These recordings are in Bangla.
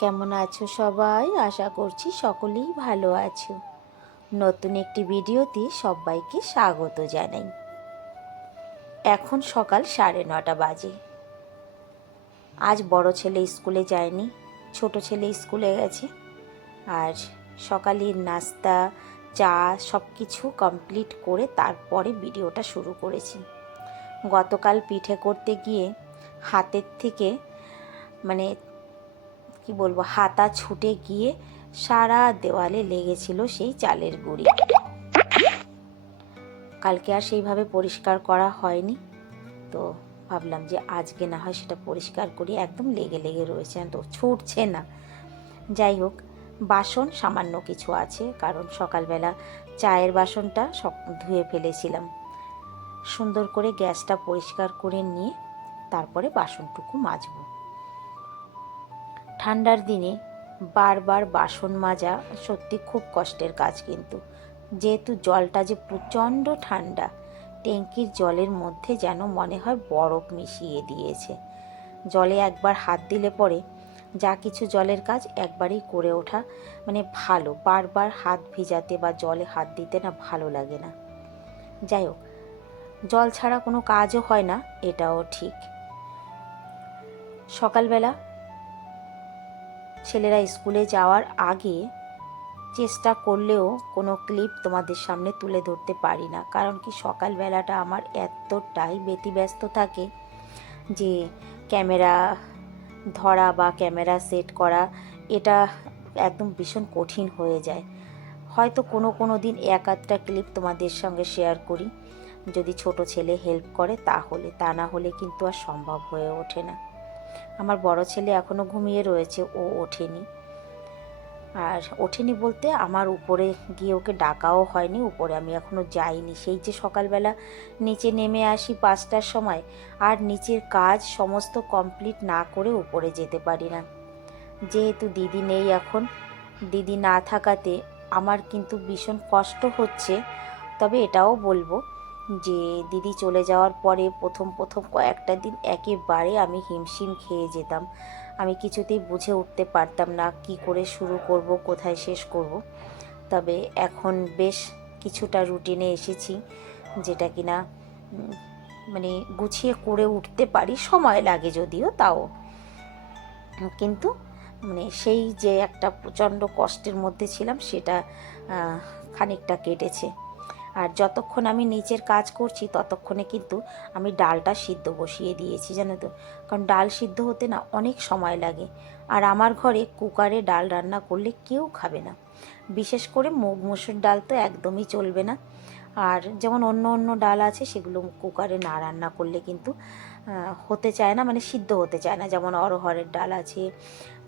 কেমন আছো সবাই? আশা করছি সকলেই ভালো আছো। নতুন একটি ভিডিওতে সবাইকে স্বাগত জানাই। এখন সকাল 9:30 বাজে। আজ বড় ছেলে স্কুলে যায়নি, ছোট ছেলে স্কুলে গেছে। আর সকালের নাস্তা, চা সব কিছু কমপ্লিট করে তারপরে ভিডিওটা শুরু করেছি। গতকাল পিঠে করতে গিয়ে হাতের থেকে মানে কি বলবো, হাতা ছুটে গিয়ে সারা দেওয়ালে লেগেছিল সেই চালের গুঁড়ি। কালকে আর সেইভাবে পরিষ্কার করা হয়নি, তো ভাবলাম যে আজকে না হয় সেটা পরিষ্কার করি। একদম লেগে লেগে রয়েছে, তো ছুটছে না। যাই হোক, বাসন সামান্য কিছু আছে, কারণ সকালবেলা চায়ের বাসনটা সব ধুয়ে ফেলেছিলাম। সুন্দর করে গ্যাসটা পরিষ্কার করে নিয়ে তারপরে বাসনটুকু মাজবো। ঠান্ডার দিনে বারবার বাসন মাজা সত্যি খুব কষ্টের কাজ, কিন্তু যেহেতু জলটা যে প্রচণ্ড ঠান্ডা, ট্যাঙ্কির জলের মধ্যে যেন মনে হয় বরফ মিশিয়ে দিয়েছে। জলে একবার হাত দিলে পরে যা কিছু জলের কাজ একবারেই করে ওঠা মানে ভালো। বারবার হাত ভিজাতে বা জলে হাত দিতে না ভালো লাগে না। যাই হোক, জল ছাড়া কোনো কাজও হয় না, এটাও ঠিক। সকালবেলা ছেলেরা স্কুলে যাওয়ার আগে চেষ্টা করলেও কোনো ক্লিপ তোমাদের সামনে তুলে ধরতে পারি না, কারণ কি সকালবেলাটা আমার এতটাই ব্যতিব্যস্ত থাকে যে ক্যামেরা ধরা বা ক্যামেরা সেট করা এটা একদম ভীষণ কঠিন হয়ে যায়। হয়তো কোনো দিন এক আধটা ক্লিপ তোমাদের সঙ্গে শেয়ার করি, যদি ছোট ছেলে হেল্প করে তাহলে, তা না হলে কিন্তু আর সম্ভব হয়ে ওঠে না। আমার বড় ছেলে এখনও ঘুমিয়ে রয়েছে, ও ওঠেনি। আর ওঠেনি বলতে আমার উপরে গিয়ে ওকে ডাকাও হয়নি, উপরে আমি এখনও যাইনি। সেই যে সকালবেলা নিচে নেমে আসি 5টার সময়, আর নিচের কাজ সমস্ত কমপ্লিট না করে উপরে যেতে পারি না। যেহেতু দিদি নেই এখন, দিদি না থাকাতে আমার কিন্তু ভীষণ কষ্ট হচ্ছে। তবে এটাও বলবো যে দিদি চলে যাওয়ার পরে প্রথম কয়েকটা দিন একেবারে আমি হিমশিম খেয়ে যেতাম। আমি কিছুতেই বুঝে উঠতে পারতাম না কি করে শুরু করব, কোথায় শেষ করব। তবে এখন বেশ কিছুটা রুটিনে এসেছি, যেটা কিনা মানে গুছিয়ে করে উঠতে পারি। সময় লাগে যদিও, তাও কিন্তু মানে সেই যে একটা প্রচণ্ড কষ্টের মধ্যে ছিলাম সেটা খানিকটা কেটেছে। আর যতক্ষণ আমি নিচের কাজ করছি ততক্ষণে কিন্তু আমি ডালটা সিদ্ধ বসিয়ে দিয়েছি, জানো তো। কারণ ডাল সিদ্ধ হতে না অনেক সময় লাগে, আর আমার ঘরে কুকারে ডাল রান্না করলে কেউ খাবে না। বিশেষ করে মুগ মসুর ডাল তো একদমই চলবে না। আর যেমন অন্য ডাল আছে, সেগুলো কুকারে না রান্না করলে কিন্তু হতে চায় না, মানে সিদ্ধ হতে চায় না। যেমন অরহরের ডাল আছে,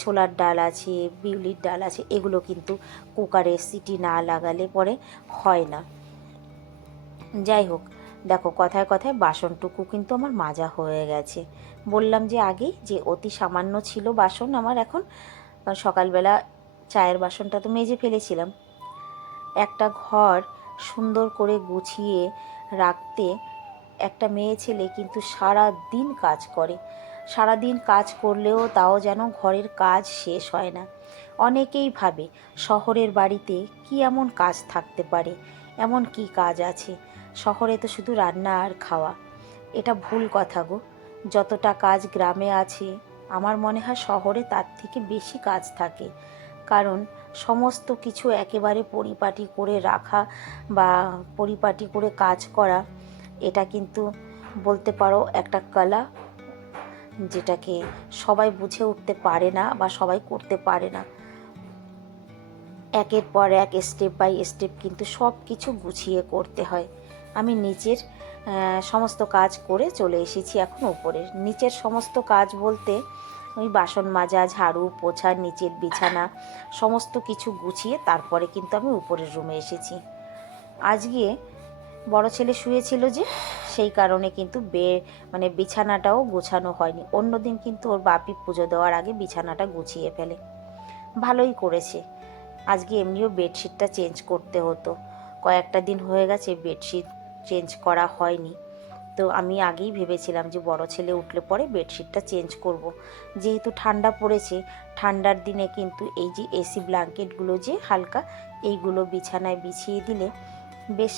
ছোলার ডাল আছে, বিউলির ডাল আছে, এগুলো কিন্তু কুকারে সিটি না লাগালে পরে হয় না। যাই হোক, দেখো কথায় কথায় বাসনটুকু কিন্তু আমার মাজা হয়ে গেছে। বললাম যে আগেই যে অতি সামান্য ছিল বাসন আমার এখন। সকালবেলা চায়ের বাসনটা তো মেজে ফেলেছিলাম। একটা ঘর সুন্দর করে গুছিয়ে রাখতে একটা মেয়ে ছেলে কিন্তু সারা দিন কাজ করে। সারা দিন কাজ করলেও তাও যেন ঘরের কাজ শেষ হয় না। অনেকেই ভাবে শহরের বাড়িতে কি এমন কাজ থাকতে পারে, এমন কি কাজ আছে, শহরে তো শুধু রান্না আর খাওয়া। এটা ভুল কথা গো। যতটা কাজ গ্রামে আছে, আমার মনে হয় শহরে তার থেকে বেশি কাজ থাকে। কারণ সমস্ত কিছু একেবারে পরিপাটি করে রাখা বা পরিপাটি করে কাজ করা, এটা কিন্তু বলতে পারো একটা কলা, যেটাকে সবাই বুঝে উঠতে পারে না বা সবাই করতে পারে না। একের পর এক স্টেপ বাই স্টেপ কিন্তু সব কিছু গুছিয়ে করতে হয়। আমি নিচের সমস্ত কাজ করে চলে এসেছি এখন উপরের। নিচের সমস্ত কাজ বলতে ওই বাসন মাজা, ঝাড়ু, পোছা, নিচের বিছানা সমস্ত কিছু গুছিয়ে তারপরে কিন্তু আমি উপরের রুমে এসেছি। আজকে বড় ছেলে শুয়েছিল যে, সেই কারণে কিন্তু মানে বিছানাটাও গোছানো হয়নি। অন্যদিন কিন্তু ওর বাপি পুজো দেওয়ার আগে বিছানাটা গুছিয়ে ফেলে। ভালোই করেছে। আজকে এমনিও বেডশিটটা চেঞ্জ করতে হতো, কয়েকটা দিন হয়ে গেছে বেডশিট চেঞ্জ করা হয়নি। তো তো আমি আগেই ভেবেছিলাম যে বড় ছেলে উঠলে পরে বেডশিটটা চেঞ্জ করব। যেহেতু ঠান্ডা পড়েছে, ঠান্ডার দিনে কিন্তু এই যে এসি ব্ল্যাঙ্কেটগুলো যে হালকা, এইগুলো বিছানায় বিছিয়ে দিলে বেশ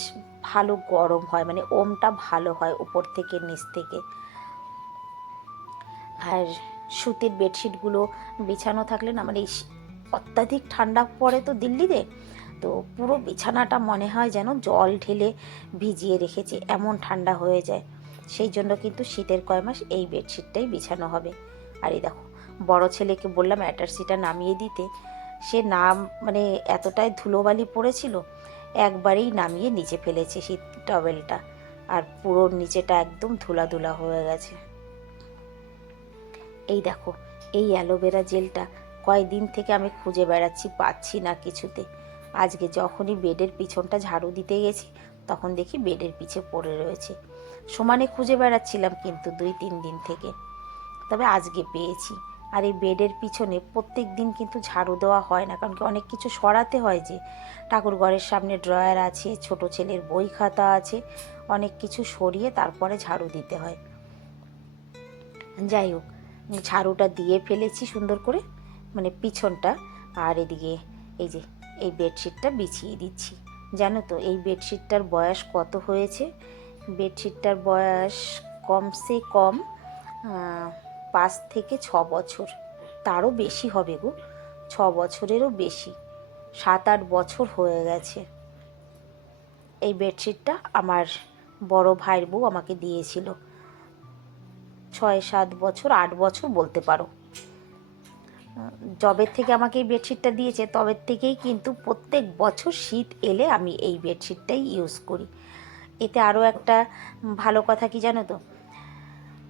ভালো গরম হয়, মানে ওমটা ভালো হয় উপর থেকে নিচ থেকে। আর সুতির বেডশিটগুলো বিছানো থাকলে না, মানে অত্যাধিক ঠান্ডা পড়ে তো দিল্লিতে, তো পুরো বিছানাটা মনে হয় যেন জল ঢেলে ভিজিয়ে রেখেছে, এমন ঠান্ডা হয়ে যায়। সেই জন্য কিন্তু শীতের কয় মাস এই বেডশিটটাই বিছানো হবে। আর এই দেখো, বড় ছেলেকে বললাম অ্যাটাচিটা নামিয়ে দিতে, সে নাম মানে এতটাই ধুলোবালি পড়েছিল, একবারেই নামিয়ে নিচে ফেলেছে শীত টওয়েলটা, আর পুরো নিচেটা একদম ধুলা ধুলা হয়ে গেছে। এই দেখো, এই অ্যালোভেরা জেলটা কয়েকদিন থেকে আমি খুঁজে বেড়াচ্ছি, পাচ্ছি না কিছুতে। আজকে যখনই বেডের পিছনটা ঝাড়ু দিতে গেছি, তখন দেখি বেডের পিছে পড়ে রয়েছে। সমানে খুঁজে বেড়াচ্ছিলাম কিন্তু 2-3 দিন থেকে, তবে আজকে পেয়েছি। আর এই বেডের পিছনে প্রত্যেক দিন কিন্তু ঝাড়ু দেওয়া হয় না, কারণ কি অনেক কিছু সরাতে হয়, যে ঠাকুর ঘরের সামনে ড্রয়ার আছে, ছোট ছেলের বই খাতা আছে, অনেক কিছু সরিয়ে তারপরে ঝাড়ু দিতে হয়। যাই হোক, ঝাড়ুটা দিয়ে ফেলেছি সুন্দর করে, মানে পিছনটা। আর এদিকে এই যে এই বেডশিটটা বিছিয়ে দিচ্ছি। জানো তো এই বেডশিটটার বয়স কত হয়েছে? বেডশিটটার বয়স কমসে কম 5 থেকে 6 বছর, তারও বেশি হবে গো, 6 বছরেরও বেশি, 7-8 বছর হয়ে গেছে। এই বেডশিটটা আমার বড় ভাইয়ের বউ আমাকে দিয়েছিল, 6-7 বছর, 8 বছর বলতে পারো। জবের থেকে আমাকে এই বেডশিটটা দিয়েছে, তবের থেকেই কিন্তু প্রত্যেক বছর শীত এলে আমি এই বেডশিটটাই ইউজ করি। এতে আরও একটা ভালো কথা কি জানো তো,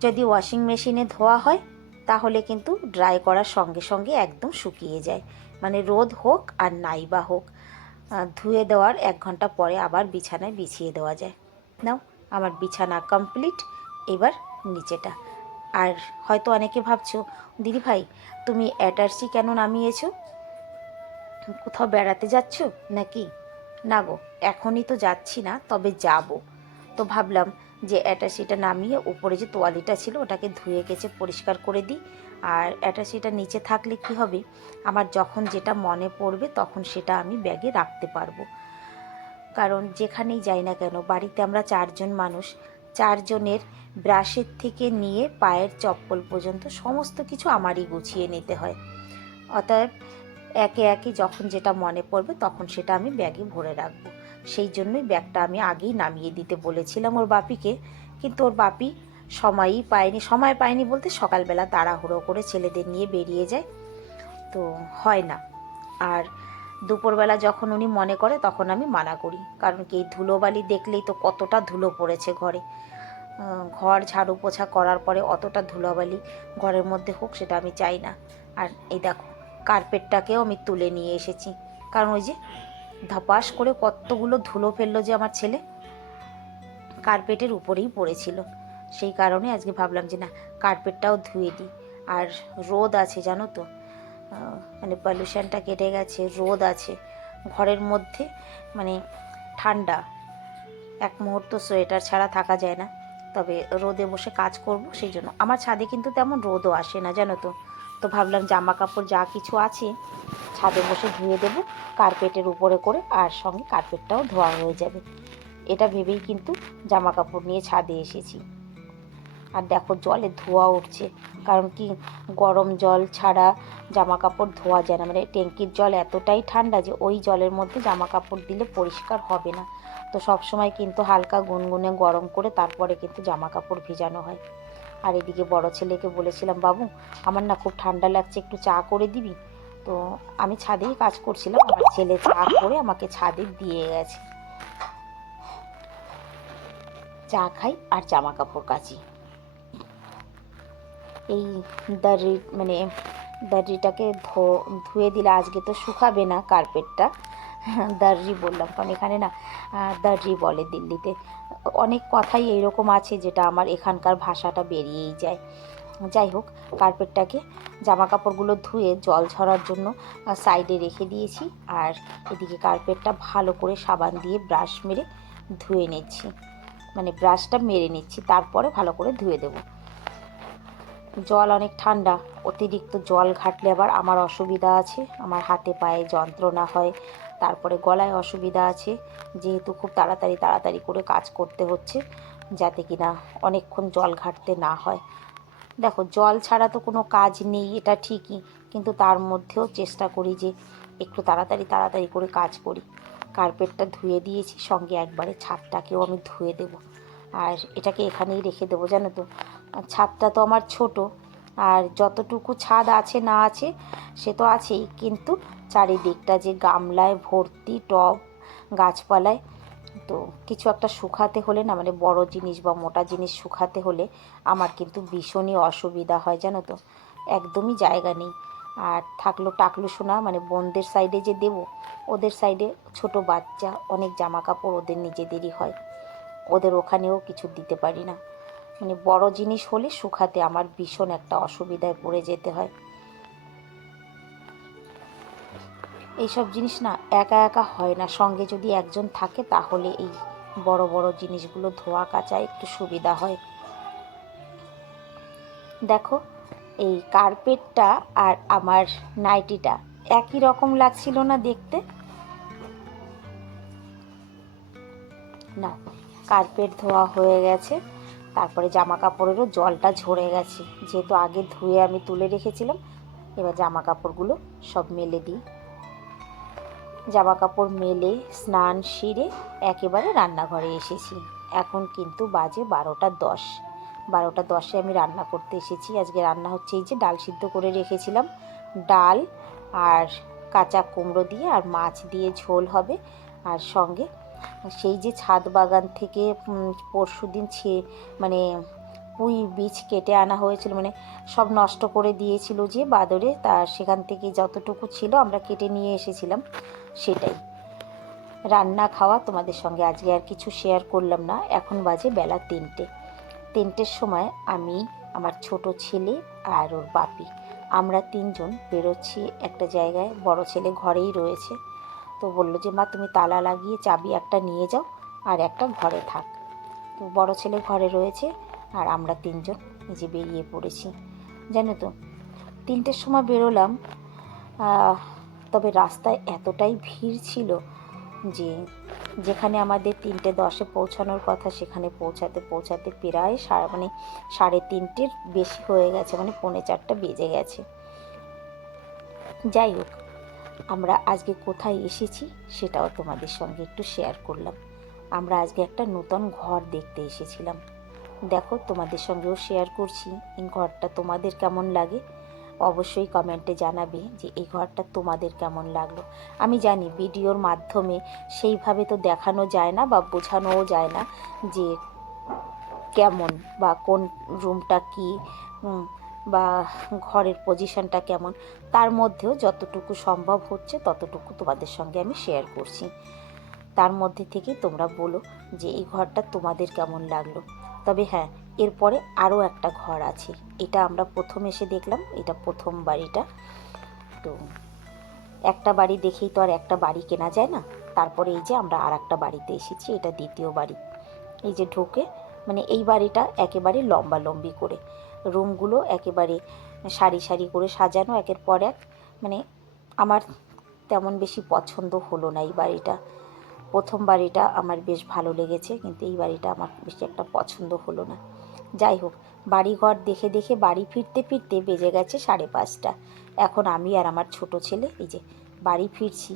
যদি ওয়াশিং মেশিনে ধোয়া হয় তাহলে কিন্তু ড্রাই করার সঙ্গে সঙ্গে একদম শুকিয়ে যায়, মানে রোদ হোক আর নাই বা হোক, ধুয়ে দেওয়ার 1 ঘন্টা পরে আবার বিছানায় বিছিয়ে দেওয়া যায়। নাও, আমার বিছানা কমপ্লিট। এবার নিচেটা। আর হয়তো অনেকে ভাবছো, দিদি ভাই তুমি অ্যাটাচি কেন নামিয়েছো? কোথাও বেড়াতে যাচ্ছ নাকি? না গো, এখনই তো যাচ্ছি না, তবে যাব। তো ভাবলাম যে অ্যাটাচিটা নামিয়ে উপরে যে তোয়ালিটা ছিল ওটাকে ধুয়ে কেচে পরিষ্কার করে দিই। আর অ্যাটাচিটা নিচে থাকলে কি হবে, আমার যখন যেটা মনে পড়বে তখন সেটা আমি ব্যাগে রাখতে পারবো। কারণ যেখানেই যাই না কেন, বাড়িতে আমরা 4 জন মানুষ, 4 জনের ব্রাশের থেকে নিয়ে পায়ের চপ্পল পর্যন্ত সমস্ত কিছু আমারই গুছিয়ে নিতে হয়। অতএব একে একে যখন যেটা মনে পড়বে তখন সেটা আমি ব্যাগে ভরে রাখবো। সেই জন্যই ব্যাগটা আমি আগেই নামিয়ে দিতে বলেছিলাম ওর বাপিকে, কিন্তু ওর বাপি সময় পায়নি বলতে সকালবেলা তাড়াহুড়ো করে ছেলেদের নিয়ে বেরিয়ে যায়, তো হয় না। আর দুপুরবেলা যখন উনি মনে করে তখন আমি মানা করি, কারণ কি এই ধুলোবালি দেখলেই তো কতটা ধুলো পড়েছে ঘরে। ঘর ঝাড়ু পোছা করার পরে অতটা ধুলোবালি ঘরের মধ্যে হোক, সেটা আমি চাই না। আর এই দেখো, কার্পেটটাকেও আমি তুলে নিয়ে এসেছি, কারণ ওই যে ধপাস করে কতগুলো ধুলো ফেললো যে আমার ছেলে, কার্পেটের উপরেই পড়েছিল। সেই কারণে আজকে ভাবলাম যে না, কার্পেটটাও ধুয়ে দিই। আর রোদ আছে জানো তো, মানে পলিউশনটা কেটে গেছে, রোদ আছে ঘরের মধ্যে, মানে ঠান্ডা, এক মুহূর্ত সোয়েটার ছাড়া থাকা যায় না। তবে রোদে বসে কাজ করব, সেই জন্য আমার ছাদে কিন্তু তেমন রোদও আসে না জানো তো। তো ভাবলাম জামা কাপড় যা কিছু আছে ছাদে বসে ধুয়ে দেবো কার্পেটের উপরে করে, আর সঙ্গে কার্পেটটাও ধোয়া হয়ে যাবে, এটা ভেবেই কিন্তু জামা কাপড় নিয়ে ছাদে এসেছি। আর দেখো জলে ধোয়া উঠছে, কারণ কি গরম জল ছাড়া জামা কাপড় ধোয়া যায় না, মানে ট্যাঙ্কির জল এতটাই ঠান্ডা যে ওই জলের মধ্যে জামা কাপড় দিলে পরিষ্কার হবে না। তো সবসময় কিন্তু হালকা গুনগুনে গরম করে তারপরে কিন্তু জামা কাপড় ভিজানো হয়। আর এদিকে বড় ছেলেকে বলেছিলাম, বাবু আমার না খুব ঠান্ডা লাগছে, একটু চা করে দিবি? তো আমি ছাদেই কাজ করছিলাম, আমার ছেলে চা করে আমাকে ছাদে দিয়ে গেছে। চা খাই আর জামা কাপড় কাচি। এই দাড়ি মানে দাড়িটাকে ধুয়ে দিলে আজকে তো শুকাবে না কার্পেটটা, দাড়ি বললাম কারণ এখানে না দাড়ি বলে দিল্লিতে। অনেক কথাই এইরকম আছে যেটা আমার এখানকার ভাষাটা বেরিয়েই যায়। যাই হোক, কার্পেটটাকে জামা কাপড়গুলো ধুয়ে জল ঝরার জন্য সাইডে রেখে দিয়েছি, আর এদিকে কার্পেটটা ভালো করে সাবান দিয়ে ব্রাশ মেরে ধুয়ে নিচ্ছি। মানে ব্রাশটা মেরে নিচ্ছি, তারপরে ভালো করে ধুয়ে দেব। জল অনেক ঠান্ডা, অতিরিক্ত জল ঘাটলে আবার আমার অসুবিধা আছে, আমার হাতে পায়ে যন্ত্রণা হয়, তারপরে গলায় অসুবিধা আছে, যেহেতু খুব তাড়াতাড়ি তাড়াতাড়ি করে কাজ করতে হচ্ছে, যাতে কিনা অনেকক্ষণ জল ঘাটতে না হয়। দেখো, জল ছাড়া তো কোনো কাজ নেই, এটা ঠিকই, কিন্তু তার মধ্যেও চেষ্টা করি যে একটু তাড়াতাড়ি তাড়াতাড়ি করে কাজ করি। কার্পেটটা ধুয়ে দিয়েছি, সঙ্গে একবারে ছাদটাকেও আমি ধুয়ে দেব। আর এটাকে এখানেই রেখে দেবো, জানো তো। ছাদটা তো আমার ছোট, আর যতটুকু ছাদ আছে না আছে সে তো আছেই, কিন্তু চারিদিকটা যে গামলায় ভর্তি টব গাছপালায়, তো কিছু একটা শুকাতে হলে না, মানে বড় জিনিস বা মোটা জিনিস শুকাতে হলে আমার কিন্তু ভীষণই অসুবিধা হয়, জানো তো। একদমই জায়গা নেই। আর থাকলো টাকলু সোনা, মানে বোনদের সাইডে যে দেব, ওদের সাইডে ছোট বাচ্চা, অনেক জামা কাপড় ওদের নিজেদেরই হয়, ওদের ওখানেও কিছু দিতে পারি না। মানে বড় জিনিস হলে শুকাতে আমার ভীষণ একটা অসুবিধায় পড়ে যেতে হয়। এইসব জিনিস না একা একা হয় না, সঙ্গে যদি একজন থাকে তাহলে এই বড় বড় জিনিসগুলো ধোয়া কাচা একটু সুবিধা হয়। দেখো, এই কার্পেটটা আর আমার নাইটিটা একই রকম লাগছিল না দেখতে? না, কার্পেট ধোয়া হয়ে গেছে, তারপরে জামা কাপড়েরও জলটা ঝরে গেছে, যেহেতু আগে ধুয়ে আমি তুলে রেখেছিলাম। এবার জামা কাপড়গুলো সব মেলে দিই। জামা কাপড় মেলে স্নান সেরে একেবারে রান্নাঘরে এসেছি। এখন কিন্তু বাজে 12টা 10। 12টা 10-এ আমি রান্না করতে এসেছি। আজকে রান্না হচ্ছে এই যে ডাল সিদ্ধ করে রেখেছিলাম, ডাল আর কাঁচা কুমড়ো দিয়ে আর মাছ দিয়ে ঝোল হবে। আর সঙ্গে সেই যে ছাদ বাগান থেকে পরশুদিন মানে পুঁই বীজ কেটে আনা হয়েছিল, মানে সব নষ্ট করে দিয়েছিল যে বাদরে, তা সেখান থেকে যতটুকু ছিল আমরা কেটে নিয়ে এসেছিলাম, সেটাই রান্না খাওয়া। তোমাদের সঙ্গে আজকে আর কিছু শেয়ার করলাম না। এখন বাজে বেলা 3টের সময় আমি, আমার ছোট ছেলে আর ওর বাপি, আমরা 3জন বেরোচ্ছি একটা জায়গায়। বড় ছেলে ঘরেই রয়েছে, তো বললো যে মা তুমি তালা লাগিয়ে চাবি একটা নিয়ে যাও আর একটা ঘরে থাক। তো বড় ছেলে ঘরে রয়েছে আর আমরা 3জন এই যে বেরিয়ে পড়েছি। জানো তো, 3টের সময় বেরোলাম, তবে রাস্তায় এতটাই ভিড় ছিল যে যেখানে আমাদের 3টে 10-এ পৌঁছানোর কথা, সেখানে পৌঁছাতে পৌঁছাতে প্রায় মানে 3:30-এর বেশি হয়ে গেছে, মানে 3:45 বেজে গেছে। যাই হোক, আমরা আজকে কোথায় এসেছি সেটাও তোমাদের সঙ্গে একটু শেয়ার করলাম। আমরা আজকে একটা নতুন ঘর দেখতে এসেছিলাম। দেখো, তোমাদের সঙ্গেও শেয়ার করছি। এই ঘরটা তোমাদের কেমন লাগে অবশ্যই কমেন্টে জানাবে যে এই ঘরটা তোমাদের কেমন লাগলো। আমি জানি ভিডিওর মাধ্যমে সেইভাবে তো দেখানো যায় না বা বোঝানোও যায় না যে কেমন বা কোন রুমটা কী, বা ঘরের পজিশনটা কেমন। তার মধ্যেও যতটুকু সম্ভব হচ্ছে ততটুকু তোমাদের সঙ্গে আমি শেয়ার করছি। তার মধ্যে থেকে তোমরা বলো যে এই ঘরটা তোমাদের কেমন লাগলো। তবে হ্যাঁ, এরপরে আরও একটা ঘর আছে, এটা আমরা প্রথম এসে দেখলাম, এটা প্রথম বাড়িটা। তো একটা বাড়ি দেখেই তো আর একটা বাড়ি কেনা যায় না। তারপরে এই যে আমরা আর একটা বাড়িতে এসেছি, এটা দ্বিতীয় বাড়ি। এই যে ঢোকে, মানে এই বাড়িটা একেবারে লম্বালম্বি করে, রুমগুলো একেবারে সারি সারি করে সাজানো একের পর এক। মানে আমার তেমন বেশি পছন্দ হলো না এই বাড়িটা। প্রথম বাড়িটা আমার বেশ ভালো লেগেছে, কিন্তু এই বাড়িটা আমার বেশি একটা পছন্দ হলো না। যাই হোক, বাড়িঘর দেখে দেখে বাড়ি ফিরতে ফিরতে বেজে গেছে 5:30। এখন আমি আর আমার ছোট ছেলে এই যে বাড়ি ফিরছি।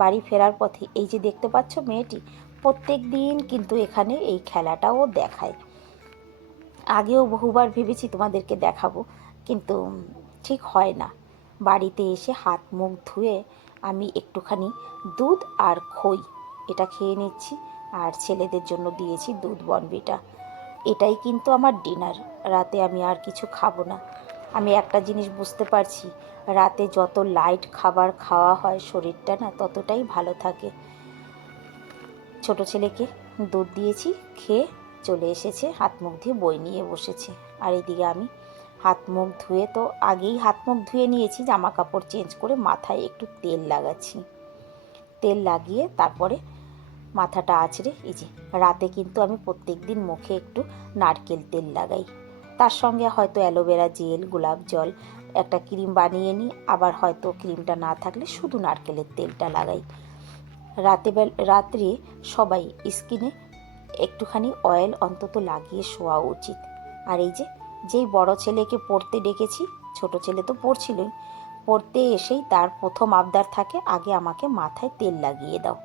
বাড়ি ফেরার পথে এই যে দেখতে পাচ্ছ মেয়েটি, প্রত্যেক দিন কিন্তু এখানে এই খেলাটাও দেখায়। আগেও বহুবার ভেবেছি তোমাদেরকে দেখাবো, কিন্তু ঠিক হয় না। বাড়িতে এসে হাত মুখ ধুয়ে আমি একটুখানি দুধ আর খই এটা খেয়ে নিচ্ছি, আর ছেলেদের জন্য দিয়েছি দুধ বনবিটা। এটাই কিন্তু আমার ডিনার। রাতে আমি আর কিছু খাবো না। আমি একটা জিনিস বুঝতে পারছি, রাতে যত লাইট খাবার খাওয়া হয় শরীরটা না ততটাই ভালো থাকে। ছোট ছেলেকে দুধ দিয়েছি, খেয়ে চলে এসেছে, হাত মুখ ধুয়ে বই নিয়ে বসেছে। আর এইদিকে আমি হাত মুখ ধুয়ে, তো আগেই হাত মুখ ধুয়ে নিয়েছি, জামা কাপড় চেঞ্জ করে মাথায় একটু তেল লাগাচ্ছি। তেল লাগিয়ে তারপরে মাথাটা আঁচড়ে এই যে রাতে কিন্তু আমি প্রত্যেক দিন মুখে একটু নারকেল তেল লাগাই, তার সঙ্গে হয়তো অ্যালোভেরা জেল, গোলাপ জল, একটা ক্রিম বানিয়ে নিই, আবার হয়তো ক্রিমটা না থাকলে শুধু নারকেলের তেলটা লাগাই। রাত্রে সবাই স্কিনে একটুখানি অয়েল অন্তত লাগিয়ে শোয়া উচিত। আর এই যেই বড় ছেলেকে পড়তে ডেকেছি, ছোট ছেলে তো পড়ছিলই, পড়তে এসেই তার প্রথম আবদার থাকে, আগে আমাকে মাথায় তেল লাগিয়ে দাও।